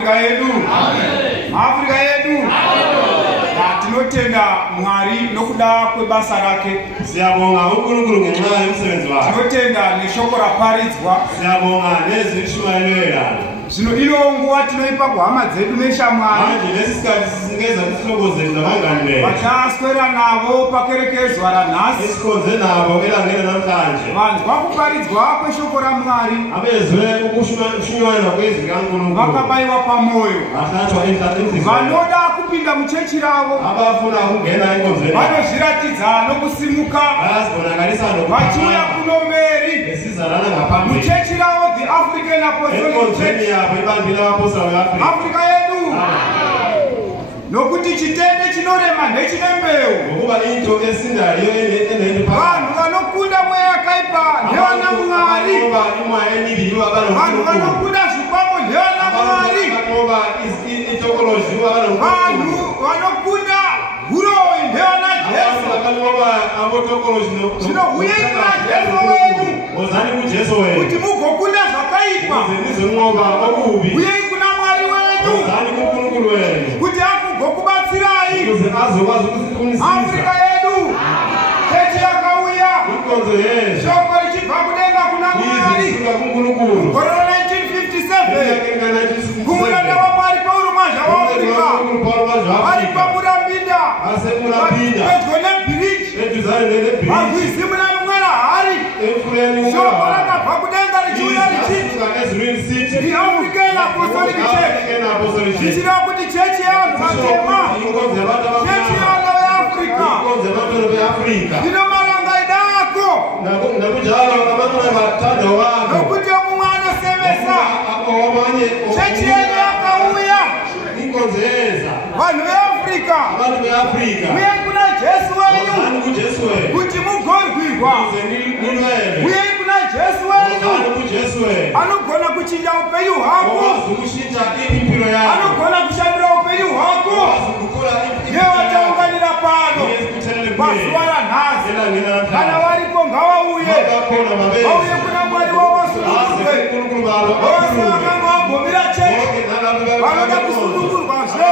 Afrika yedu tinotenda Mwari nokuda kwebasa rake. Siyabonga uNkulunkulu ngenxa yomsebenzi wakhe. Tinotenda neshoko raparidzwa. Siyabonga nezishumayelera. Zvino ino nguva tinoipa kuhama dzedu neshamwari. Manje lesikhathi sisingeza kuhloko zethu nabangani bethu. Vataswera navo pakerekezwa ranhasi. Esikhonze nabo elangeni namhlanje. Vanzwa kuparidzwa kweshoko raMwari. Abezwe ukushunyana kwezwi likaNkulunkulu. Vakabayiwa pamoyo. Bahlatshwa emhlabeni. Vanoda kupinda muchechi ravo. Abafuna ukungena enkonzweni. Vanozviratidza nokusimuka. Bayazibonakalisa vachiuya kuno mberi. Besizalana ngaphambili. Muchechi ravo the African Apostolic Church. Afrika yedu. Nokuti chitende chinorema ndechine mbeu. Vanhu vanokunda mweya yakaipa ndevana Mwari. Vanhu vanokunda zvikwambo ndevana Mwari. Vanhu vanokunda huroyi ndevana Jesu. Zvino uyei kuna Jesu wenyu. Kuti mugokunda zvakaipa. Uyei kuna Mwari wenyu. Kuti agokubatsirai. Afrika yedu. Chechi yakauya. Shoko richibva kudenga kuna Mwari. Gore 1957. Kumuranda waMwari paurumazha waAfrika. Vari pamurambinda. Pedyo nebridge. Varwizi muna mumwera hari. Shoko rakabva kudenga richiuya richiti. The African Apostolic Church. Zvichireva kuti chechi yevanhu vatema. Chechi yevana veAfrika. Ndino marangaida ako. Nokuti mumwe anosemesa. Chechi yenyu yakauya. Vanhu veAfrika. Uyei kuna Jesu wenyu. Kuti mugorwirwa. Uyei kuna Jesu wenyu. Anogona kuchinja upenyu hwako. Anogona kushandura upenyu hwako. Yevataunganira pano pazuva ranhasi. Kana varipo ngavauye. Vauye kuna Mwari wavasununguke. Vose vakanga vagomira chechi vanoda kusunungurwazve.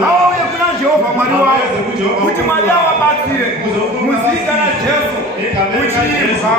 Ngavauye kuna Jehovha Mwari wavo kuti Mwari avabatsire muzita raJesu muchiimba.